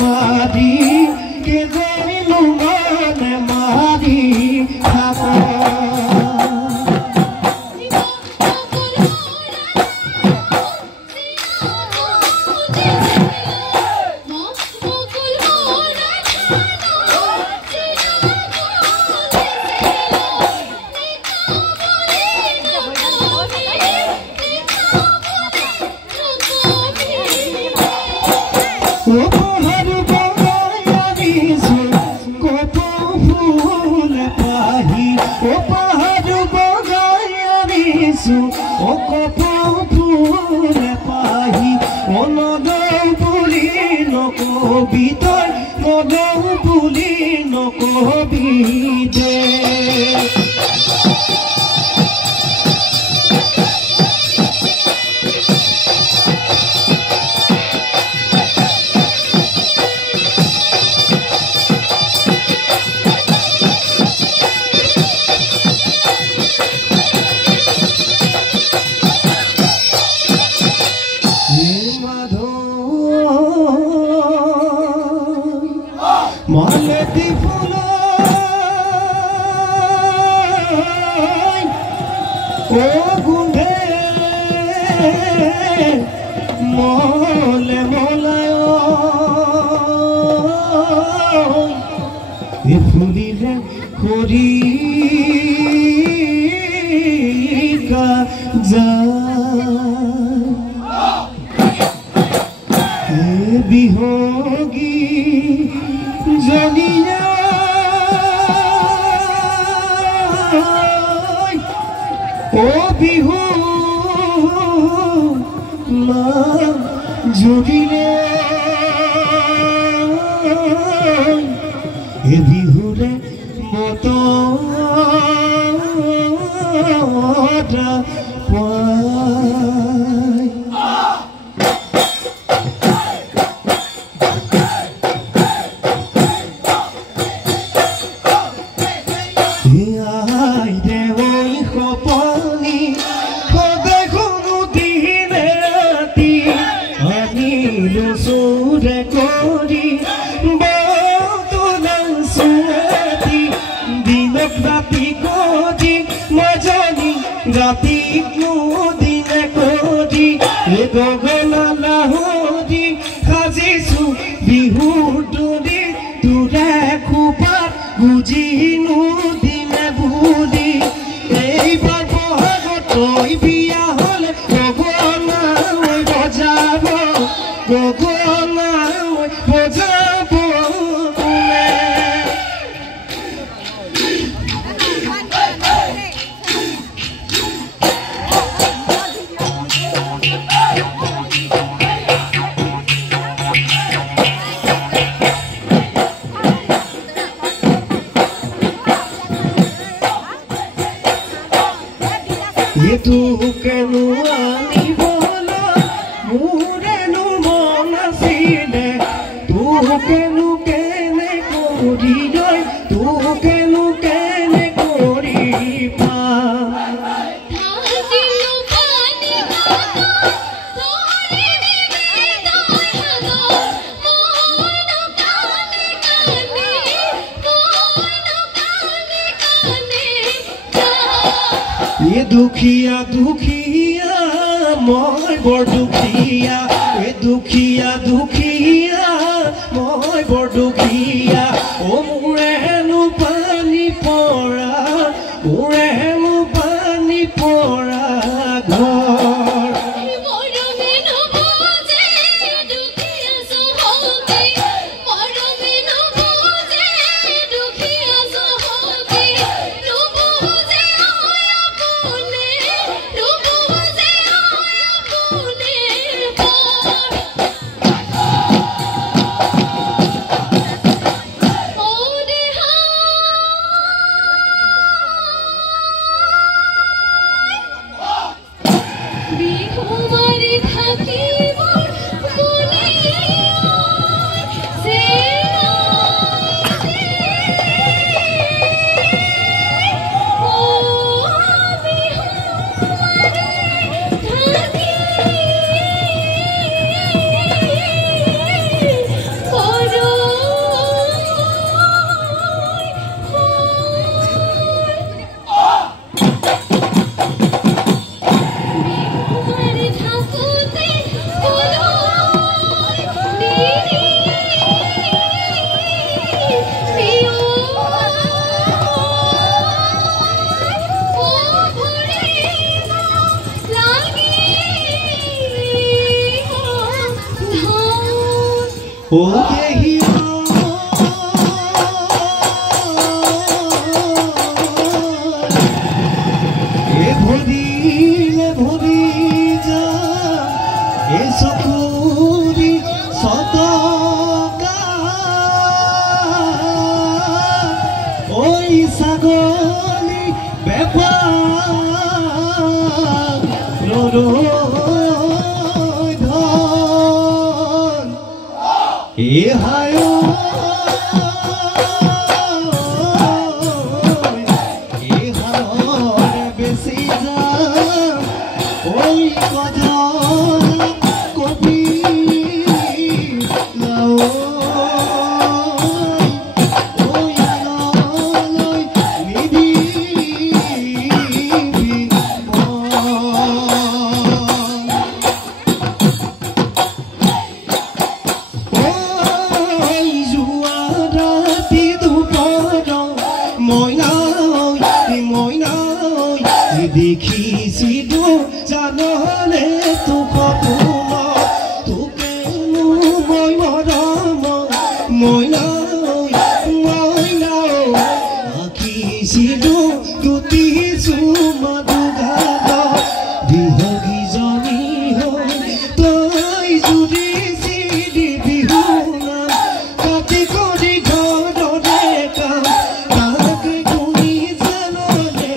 মারি কে জানিলু মনে মারি থাকা O copo pure pahi onodou puli no kobitoy nodou puli no kobite মালতী ফুল ও গুন্ধে মলে মলায় এ ফুলিলে করি বিহগী জনিয়া ও বিহু মা জুড়িলে এ বিহুরে মত Gati nudi ne kodi gogona lahodi khajisu bihu duri ture khupat buji nudi ne buli ei bar bohagotoi biya hole gogona oi bojabo gogona oi bojabo tu kenu ani bola murenu mona sile tu kenu kene kori joy tu kenu kene kori pa thajilo pani gato thori nivedai hado mono kane kane ye dukhiya dukhiya moi bor dukhiya e dukhiya dukhiya moi bor dukhiya o murenu pani pora murenu pani pora ghor ও দেহি ভরি যা এ চকুরি সদকা ওই ছাগলী বেপার ধন এ হায় ওই কথা কবি লাও ওই আলোয় নিবি ওই জুয়া রাতি দুপুর ময়না ময়না দেখিছিলো জানলে তো কখনো তোকে মই মরম ময়না ময়না আঁকিছিলো দুটি চুমাদুগাল বিহগী জনী হল তই যদি চিৰি বিহুনা কাটি কৰি ঘৰৰে কাম তাকে গুণি জানলে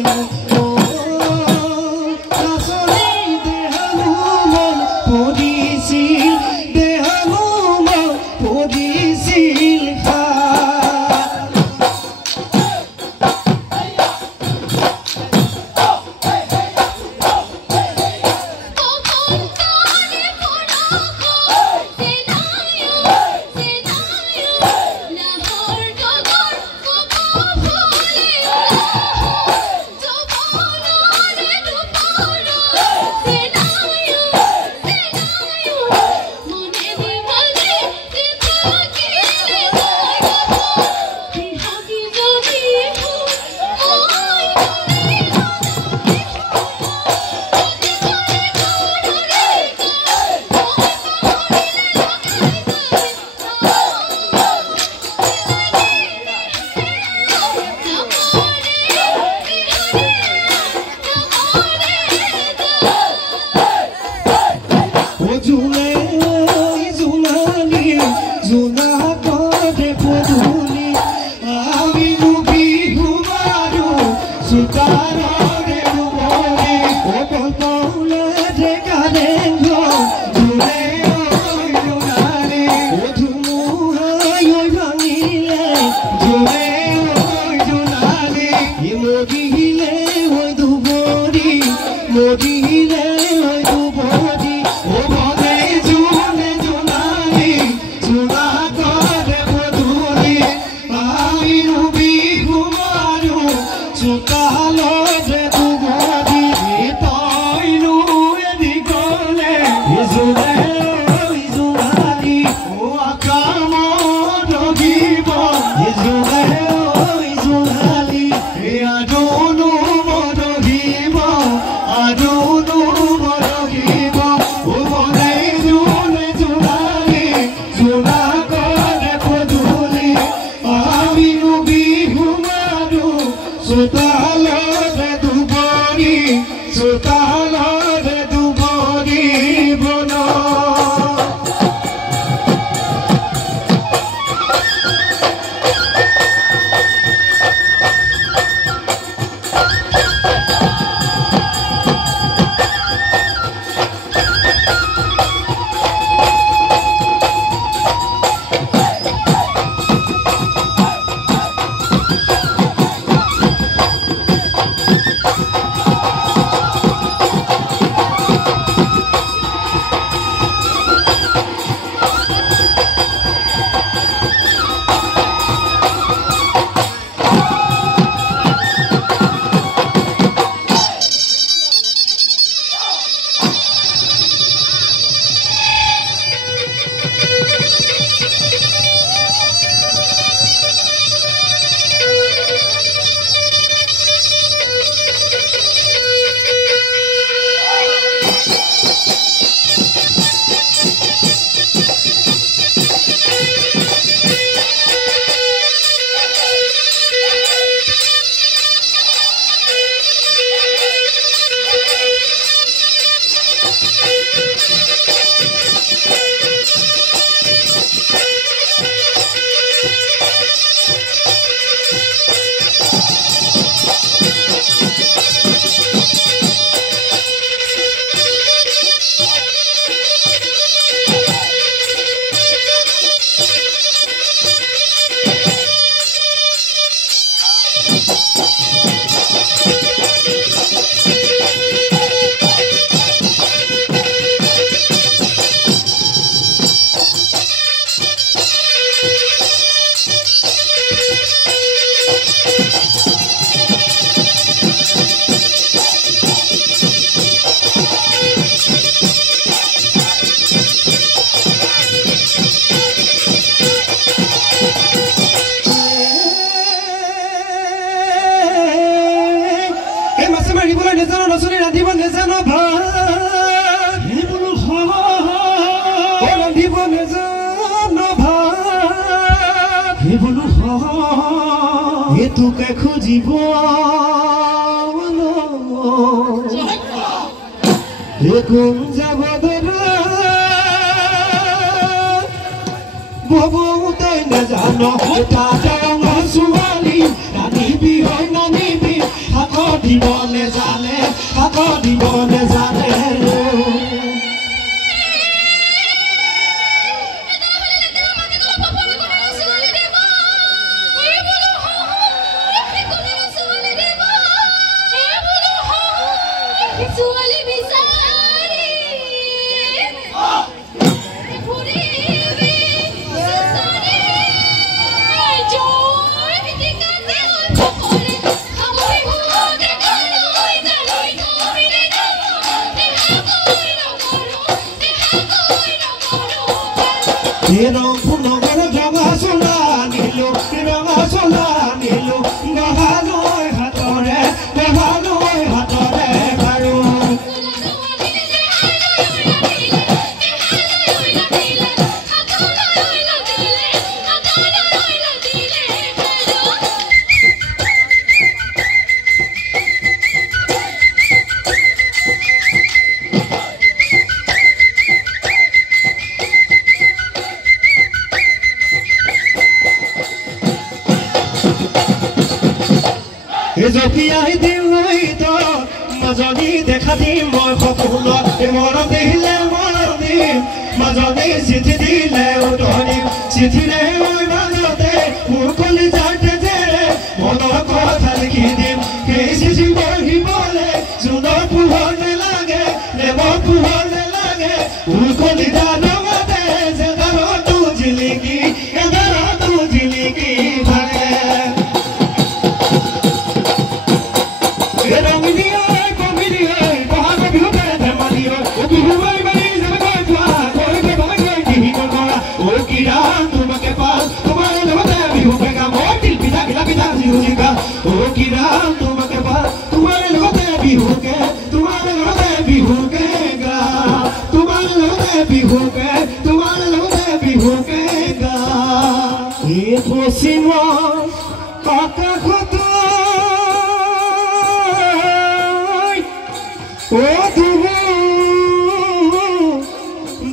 Is তোকে খুঁজিব কোন যাব ববু তাই না জানো এটা জন্ম ছোৱালী নানিবি হয় নানিবি হাত দিবলে জানে হাত দিবলে জানে Rong puno gara ranga sola nilo gahanoi hatore baru জপিয়াই দিলৈ তো মাজনী দেখা দিম মই সপোনত মৰম দেখিলে মৰম দিম মাজনী চিঠি দিলে উদৰিম চিঠিৰে মই মাজতে মোৰ কলিজাতে জেৰে মনৰ কথা লিখি দিম সেই চিঠি পঢ়িবলে জোনৰ পোহৰ নেলাগে নেমৰ পোহৰ নেলাগে মোৰ কলিজা লগতে জেগাৰতো জিলিকি থাকে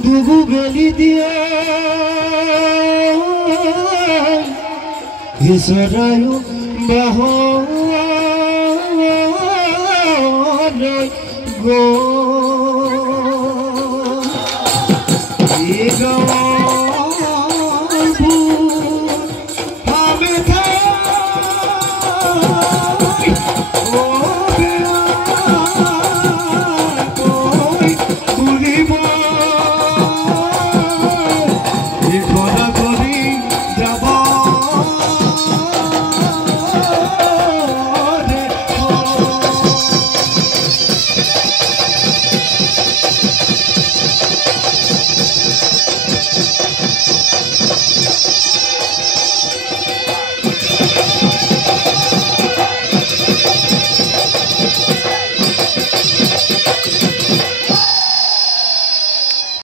দুবু বেলি দিয়ে ঈশ্বৰায়ু বাহন গো